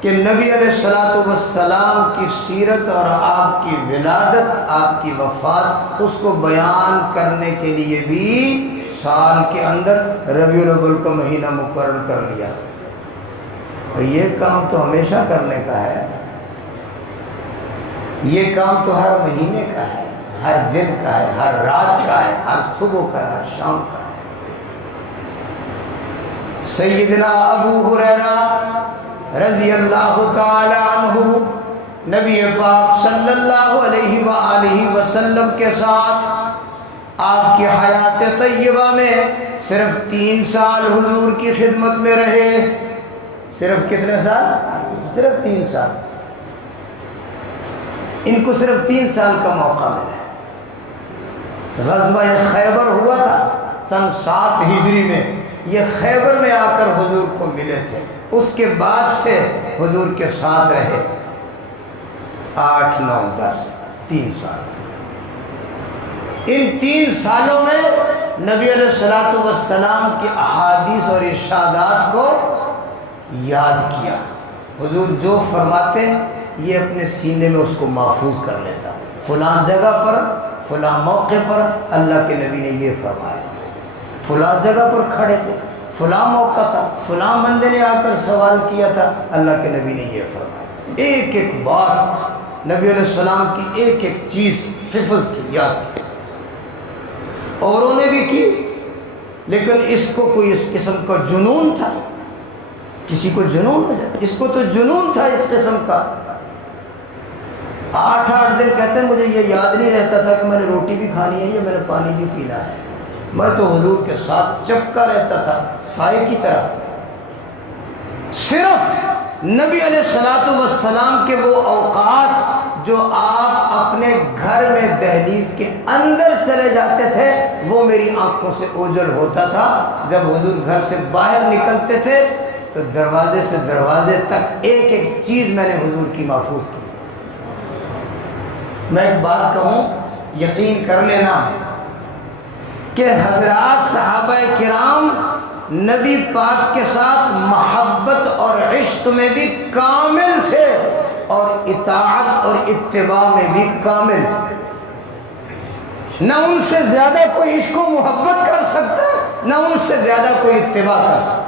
کہ نبی علیہ السلام کی سیرت اور آپ کی ولادت، آپ کی وفات، اس کو بیان کرنے کے لیے بھی سال کے اندر ربیع الاول کا مہینہ مقرر کر لیا۔ اور یہ کام تو ہمیشہ کرنے کا ہے، یہ کام تو ہر مہینے کا ہے، ہر دن کا ہے، ہر رات کا ہے، ہر صبح کا ہے، ہر شام کا ہے۔ سیدنا ابو ہریرہ رضی اللہ تعالی عنہ نبی پاک صلی اللہ علیہ وآلہ وسلم کے ساتھ آپ کی حیات طیبہ میں صرف 3 سال حضور کی خدمت میں رہے۔ صرف کتنے سال؟ صرف 3 سال۔ ان کو صرف 3 سال کا موقع ملا۔ غزوہ خیبر ہوا تھا سن 7 ہجری میں، یہ خیبر میں آ کر حضور کو ملے تھے، اس کے بعد سے حضور کے ساتھ رہے 8 9 10 3 سال۔ ان 3 سالوں میں نبی علیہ السلام کی احادیث اور ارشادات کو یاد کیا۔ حضور جو فرماتے یہ اپنے سینے میں اس کو محفوظ کر لیتا، فلاں جگہ پر، فلاں موقع پر اللہ کے نبی نے یہ فرمایا، فلاں جگہ پر کھڑے تھے، فلاں موقع تھا، فلاں بندے نے آ کر سوال کیا تھا، اللہ کے نبی نے یہ فرمایا۔ ایک ایک بات نبی علیہ السلام کی ایک ایک چیز حفظ کی، یاد کی، اوروں نے بھی کی، لیکن اس کو کوئی اس قسم کا جنون تھا، کسی کو جنون ہو جائے، اس کو تو جنون تھا اس قسم کا۔ 8 دن کہتے ہیں مجھے یہ یاد نہیں رہتا تھا کہ میں نے روٹی بھی کھانی ہے یا میں نے پانی بھی پینا ہے، میں تو حضور کے ساتھ چپکا رہتا تھا سائے کی طرح۔ صرف نبی علیہ السلام کے وہ اوقات جو آپ اپنے گھر میں دہلیز کے اندر چلے جاتے تھے وہ میری آنکھوں سے اوجھل ہوتا تھا۔ جب حضور گھر سے باہر نکلتے تھے تو دروازے سے دروازے تک ایک ایک چیز میں نے حضور کی محفوظ کی۔ میں ایک بات کہوں، یقین کر لینا کہ حضرات صحابہ کرام نبی پاک کے ساتھ محبت اور عشق میں بھی کامل تھے اور اطاعت اور اتباع میں بھی کامل تھے۔ نہ ان سے زیادہ کوئی عشق و محبت کر سکتا، نہ ان سے زیادہ کوئی اتباع کر سکتا۔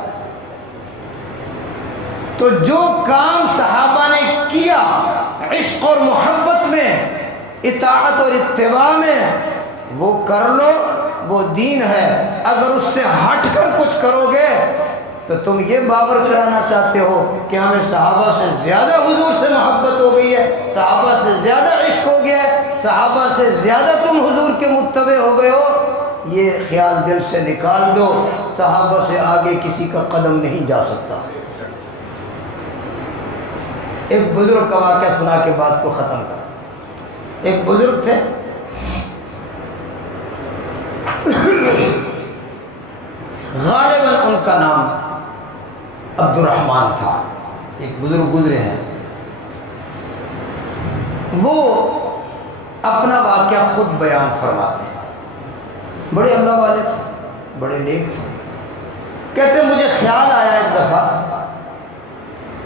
تو جو کام صحابہ نے کیا عشق اور محبت میں، اطاعت اور اتباع میں، وہ کر لو، وہ دین ہے۔ اگر اس سے ہٹ کر کچھ کرو گے تو تم یہ باور کرانا چاہتے ہو کہ ہمیں صحابہ سے زیادہ حضور سے محبت ہو گئی ہے، صحابہ سے زیادہ عشق ہو گیا ہے، صحابہ سے زیادہ تم حضور کے متبع ہو گئے ہو، یہ خیال دل سے نکال دو۔ صحابہ سے آگے کسی کا قدم نہیں جا سکتا۔ ایک بزرگ کا واقعہ سنا کے بات کو ختم کر۔ ایک بزرگ تھے، غالباً ان کا نام عبد الرحمن تھا، ایک بزرگ گزرے ہیں۔ وہ اپنا واقعہ خود بیان فرماتے ہیں، بڑے اللہ والے تھے، بڑے نیک تھے۔ کہتے مجھے خیال آیا ایک دفعہ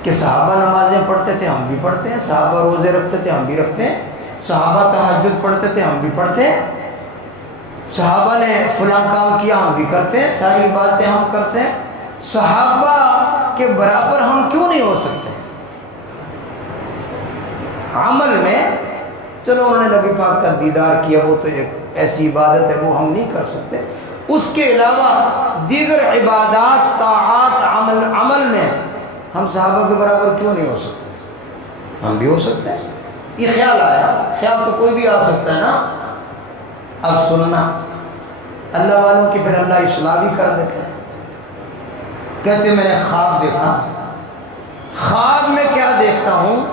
کہ صحابہ نمازیں پڑھتے تھے، ہم بھی پڑھتے ہیں، صحابہ روزے رکھتے تھے، ہم بھی رکھتے ہیں، صحابہ تہجد پڑھتے تھے، ہم بھی پڑھتے ہیں، صحابہ نے فلاں کام کیا، ہم بھی کرتے ہیں، ساری باتیں ہم کرتے ہیں، صحابہ کے برابر ہم کیوں نہیں ہو سکتے؟ عمل میں چلو انہوں نے نبی پاک کا دیدار کیا، وہ تو ایک ایسی عبادت ہے، وہ ہم نہیں کر سکتے۔ اس کے علاوہ دیگر عبادات، طاعات، عمل میں ہم صحابہ کے برابر کیوں نہیں ہو سکتے؟ ہم بھی ہو سکتے ہیں۔ یہ خیال آیا، خیال تو کوئی بھی آ سکتا ہے نا۔ اب سننا، اللہ والوں کی پھر اللہ اصلاح بھی کر دیتے ہیں۔ کہتے میں نے خواب دیکھا، خواب میں کیا دیکھتا ہوں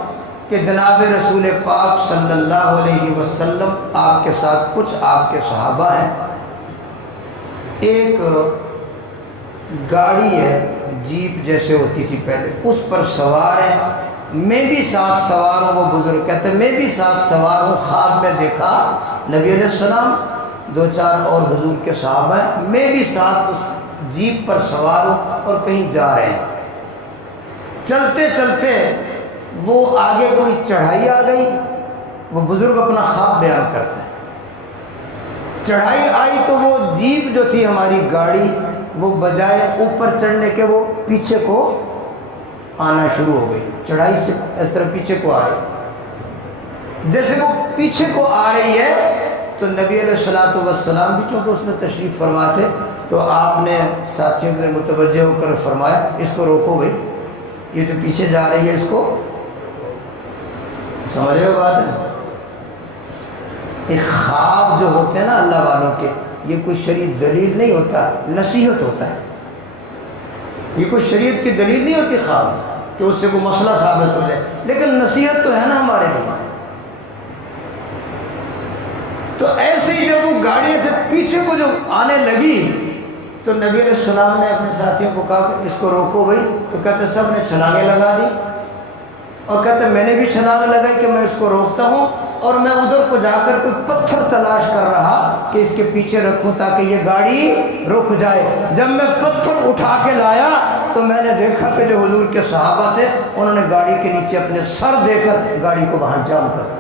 کہ جناب رسول پاک صلی اللہ علیہ وسلم آپ کے ساتھ کچھ آپ کے صحابہ ہیں، ایک گاڑی ہے، جیپ جیسے ہوتی تھی پہلے، اس پر سوار ہیں، میں بھی ساتھ سوار ہوں۔ وہ بزرگ کہتے ہیں میں بھی ساتھ سوار ہوں۔ خواب میں دیکھا نبی علیہ السلام، دو چار اور حضور کے صحابہ ہیں، میں بھی ساتھ اس جیپ پر سوار ہوں اور کہیں جا رہے ہیں۔ چلتے چلتے وہ آگے کوئی چڑھائی آ گئی، وہ بزرگ اپنا خواب بیان کرتے ہیں۔ چڑھائی آئی تو وہ جیپ جو تھی ہماری گاڑی، وہ بجائے اوپر چڑھنے کے وہ پیچھے کو آنا شروع ہو گئی، چڑھائی سے اس طرح پیچھے کو آ رہی۔ جیسے وہ پیچھے کو آ رہی ہے تو نبی علیہ السلام بھی چونکہ اس میں تشریف فرما تھے، تو آپ نے ساتھیوں کے متوجہ ہو کر فرمایا اس کو روکو بھائی، یہ جو پیچھے جا رہی ہے اس کو، سمجھ رہے ہو بات ہے؟ ایک خواب جو ہوتے ہیں نا اللہ والوں کے، یہ کوئی شرعی دلیل نہیں ہوتا، نصیحت ہوتا ہے۔ یہ کوئی شریعت کی دلیل نہیں ہوتی خواب کہ اس سے کوئی مسئلہ ثابت ہو جائے، لیکن نصیحت تو ہے نا ہمارے لیے۔ تو ایسے ہی جب وہ گاڑی سے پیچھے کو جو آنے لگی تو نبی علیہ السلام نے اپنے ساتھیوں کو کہا کہ اس کو روکو بھائی، تو کہتے سب نے چھلانگیں لگا دی، اور کہتے میں نے بھی چھلانگیں لگائی کہ میں اس کو روکتا ہوں، اور میں ادھر کو جا کر کوئی پتھر تلاش کر رہا کہ اس کے پیچھے رکھوں تاکہ یہ گاڑی رک جائے۔ جب میں پتھر اٹھا کے لایا تو میں نے دیکھا کہ جو حضور کے صحابہ تھے انہوں نے گاڑی کے نیچے اپنے سر دے کر گاڑی کو وہاں جام کر دیا۔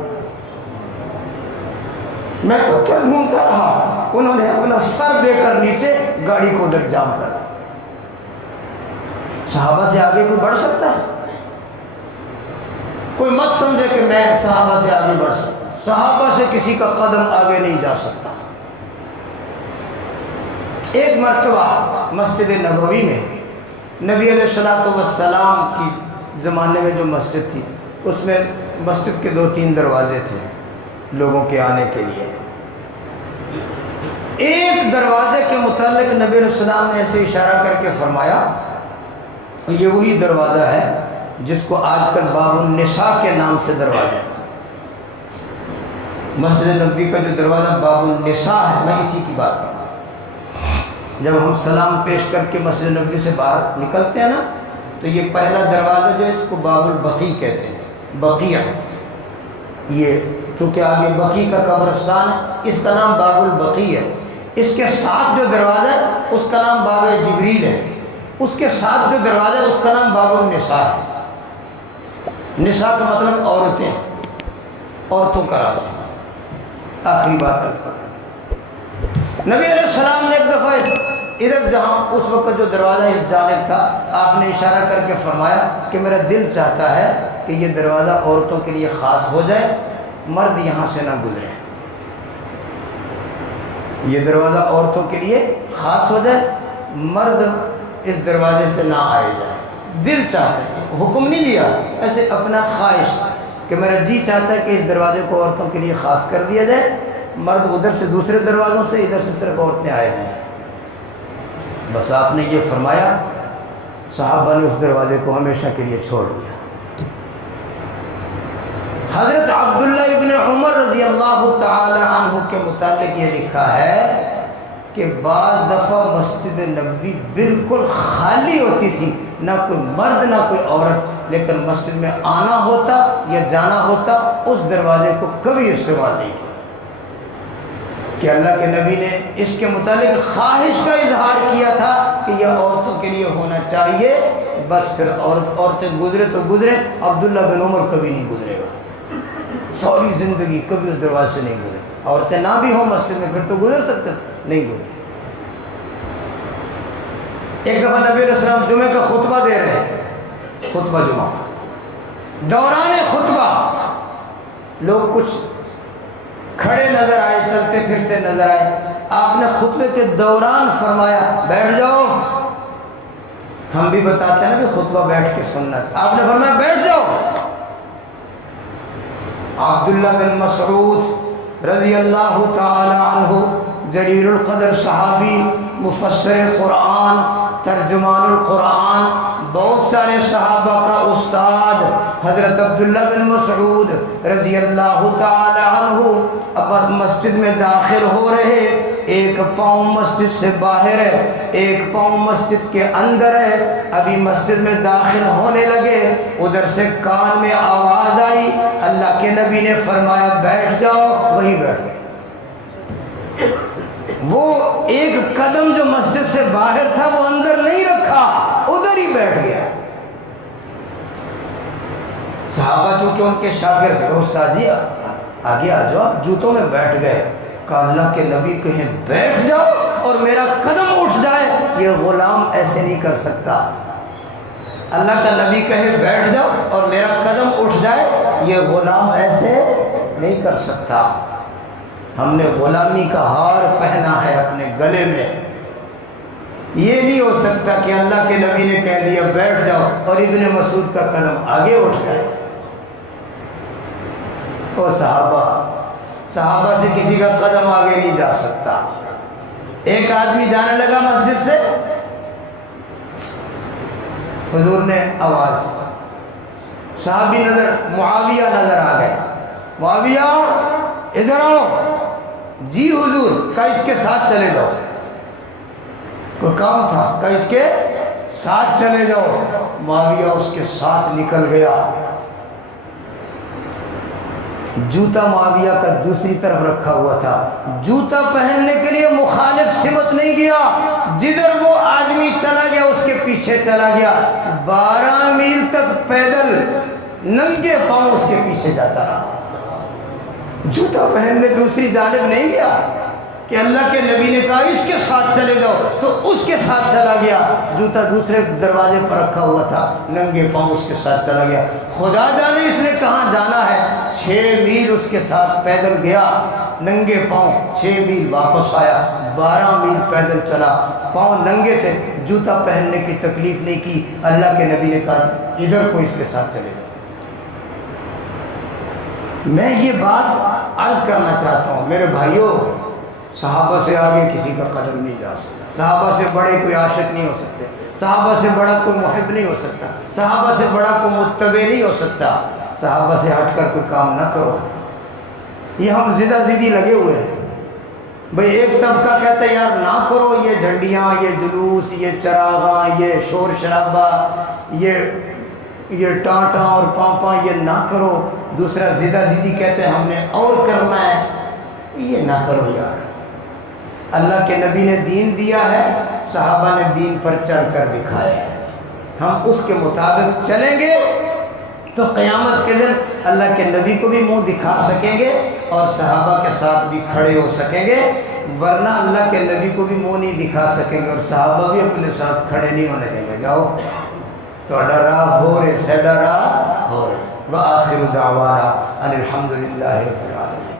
میں پتھر ڈھونڈتا رہا، انہوں نے اپنا سر دے کر نیچے گاڑی کو ادھر جام کر دیا۔ صحابہ سے آگے کوئی بڑھ سکتا ہے؟ کوئی مت سمجھے کہ میں صحابہ سے آگے بڑھ سکتا، صحابہ سے کسی کا قدم آگے نہیں جا سکتا۔ ایک مرتبہ مسجد نبوی میں نبی علیہ السلام کی زمانے میں جو مسجد تھی، اس میں مسجد کے 2-3 دروازے تھے لوگوں کے آنے کے لیے۔ ایک دروازے کے متعلق نبی علیہ السلام نے ایسے اشارہ کر کے فرمایا، یہ وہی دروازہ ہے جس کو آج کل باب النساء کے نام سے دروازہ ہے۔ مسجد نبوی کا جو دروازہ باب النساء ہے، میں اسی کی بات کروں۔ جب ہم سلام پیش کر کے مسجد نبوی سے باہر نکلتے ہیں نا، تو یہ پہلا دروازہ جو ہے اس کو باب البقیع کہتے ہیں، بقیع۔ یہ چونکہ آگے بقیع کا قبرستان ہے، اس کا نام باب البقیع ہے۔ اس کے ساتھ جو دروازہ ہے اس کا نام باب جبریل ہے، اس کے ساتھ جو دروازہ ہے اس کا نام باب النساء ہے۔ نساء کا مطلب عورتیں، عورتوں کا راستہ۔ آخری بات عرض کرتا ہوں، نبی علیہ السلام نے ایک دفعہ ادھر جہاں اس وقت جو دروازہ اس جانب تھا، آپ نے اشارہ کر کے فرمایا کہ میرا دل چاہتا ہے کہ یہ دروازہ عورتوں کے لیے خاص ہو جائے، مرد یہاں سے نہ گزرے۔ یہ دروازہ عورتوں کے لیے خاص ہو جائے، مرد اس دروازے سے نہ آئے جائے، دل چاہتا ہے، حکم نہیں لیا، ایسے اپنا خواہش کہ میرا جی چاہتا ہے کہ اس دروازے کو عورتوں کے لیے خاص کر دیا جائے، مرد ادھر سے دوسرے دروازوں سے، ادھر سے صرف عورتیں آئے جائیں۔ بس آپ نے یہ فرمایا، صحابہ نے اس دروازے کو ہمیشہ کے لیے چھوڑ دیا۔ حضرت عبداللہ ابن عمر رضی اللہ تعالی عنہ کے متعلق یہ لکھا ہے کہ بعض دفعہ مسجد نبوی بالکل خالی ہوتی تھی، نہ کوئی مرد نہ کوئی عورت، لیکن مسجد میں آنا ہوتا یا جانا ہوتا اس دروازے کو کبھی استعمال نہیں کیا، کہ اللہ کے نبی نے اس کے متعلق خواہش کا اظہار کیا تھا کہ یہ عورتوں کے لیے ہونا چاہیے، بس پھر عورتیں گزرے تو گزرے، عبداللہ بن عمر کبھی نہیں گزرے گا، ساری زندگی کبھی اس دروازے سے نہیں گزرے۔ عورتیں نہ بھی ہوں مسجد میں پھر تو گزر سکتے، نہیں گزرے۔ ایک دفعہ نبی علیہ السلام جمعہ کا خطبہ دے رہے ہیں، خطبہ جمعہ، دوران خطبہ لوگ کچھ کھڑے نظر آئے، چلتے پھرتے نظر آئے، آپ نے خطبے کے دوران فرمایا بیٹھ جاؤ۔ ہم بھی بتاتے ہیں نا کہ خطبہ بیٹھ کے سننا، آپ نے فرمایا بیٹھ جاؤ۔ عبداللہ بن مسعود رضی اللہ تعالی عنہ، جلیل القدر صحابی، مفسر قرآن، ترجمان القرآن، بہت سارے صحابہ کا استاد، حضرت عبداللہ بن مسعود رضی اللہ تعالی عنہ اب مسجد میں داخل ہو رہے، ایک پاؤں مسجد سے باہر ہے، ایک پاؤں مسجد کے اندر ہے، ابھی مسجد میں داخل ہونے لگے، ادھر سے کان میں آواز آئی، اللہ کے نبی نے فرمایا بیٹھ جاؤ، وہی بیٹھ گئے۔ وہ ایک قدم جو مسجد سے باہر تھا وہ اندر نہیں رکھا، ادھر ہی بیٹھ گیا۔ صحابہ چونکہ ان کے شاگرد تھے، استاد جی آگے آ جاؤ، جوتوں میں بیٹھ گئے۔ کہا اللہ کے نبی کہیں بیٹھ جاؤ اور میرا قدم اٹھ جائے، یہ غلام ایسے نہیں کر سکتا۔ اللہ کا نبی کہے بیٹھ جاؤ اور میرا قدم اٹھ جائے، یہ غلام ایسے نہیں کر سکتا۔ ہم نے غلامی کا ہار پہنا ہے اپنے گلے میں، یہ نہیں ہو سکتا کہ اللہ کے نبی نے کہہ دیا بیٹھ جاؤ اور ابن مسعود کا قدم آگے اٹھ جائے۔ او صحابہ سے کسی کا قدم آگے نہیں جا سکتا۔ ایک آدمی جانے لگا مسجد سے، حضور نے آواز، صحابی معاویہ نظر آ گئے، معاویہ ادھر آؤ۔ جی حضور، کہا اس کے ساتھ چلے جاؤ، کوئی کام تھا، کہا اس کے ساتھ چلے جاؤ۔ معاویہ اس کے ساتھ نکل گیا۔ جوتا معاویہ کا دوسری طرف رکھا ہوا تھا، جوتا پہننے کے لیے مخالف سمت نہیں گیا، جدھر وہ آدمی چلا گیا اس کے پیچھے چلا گیا، 12 میل تک پیدل ننگے پاؤں اس کے پیچھے جاتا رہا۔ جوتا پہننے دوسری جانب نہیں گیا کہ اللہ کے نبی نے کہا اس کے ساتھ چلے جاؤ تو اس کے ساتھ چلا گیا، جوتا دوسرے دروازے پر رکھا ہوا تھا، ننگے پاؤں اس کے ساتھ چلا گیا۔ خدا جانے اس نے کہاں جانا ہے، 6 میل اس کے ساتھ پیدل گیا، ننگے پاؤں 6 میل واپس آیا، 12 میل پیدل چلا، پاؤں ننگے تھے، جوتا پہننے کی تکلیف نہیں کی۔ اللہ کے نبی نے کہا ادھر کو اس کے ساتھ چلے جاؤ۔ میں یہ بات عرض کرنا چاہتا ہوں میرے بھائیوں، صحابہ سے آگے کسی کا قدم نہیں جا سکتا، صحابہ سے بڑے کوئی عاشق نہیں ہو سکتے، صحابہ سے بڑا کوئی محب نہیں ہو سکتا، صحابہ سے بڑا کوئی متبع نہیں ہو سکتا۔ صحابہ سے ہٹ کر کوئی کام نہ کرو۔ یہ ہم زدہ زدی لگے ہوئے ہیں، بھئی ایک طبقہ کہتا ہے یار نہ کرو یہ جھنڈیاں، یہ جلوس، یہ چراغاں، یہ شور شرابہ، یہ ٹانٹاں اور پامپاں، یہ نہ کرو۔ دوسرا زدہ زدی کہتے ہیں ہم نے اور کرنا ہے، یہ نہ کرو یار۔ اللہ کے نبی نے دین دیا ہے، صحابہ نے دین پر چل کر دکھایا ہے، ہم اس کے مطابق چلیں گے تو قیامت کے دن اللہ کے نبی کو بھی منہ دکھا سکیں گے اور صحابہ کے ساتھ بھی کھڑے ہو سکیں گے، ورنہ اللہ کے نبی کو بھی منہ نہیں دکھا سکیں گے اور صحابہ بھی اپنے ساتھ کھڑے نہیں ہونے دیں گے۔ جاؤ تو راہ ہو رہے، سیڈا راہ ہو رہے۔ وآخر دعوانا ان الحمدللہ رب العالمین۔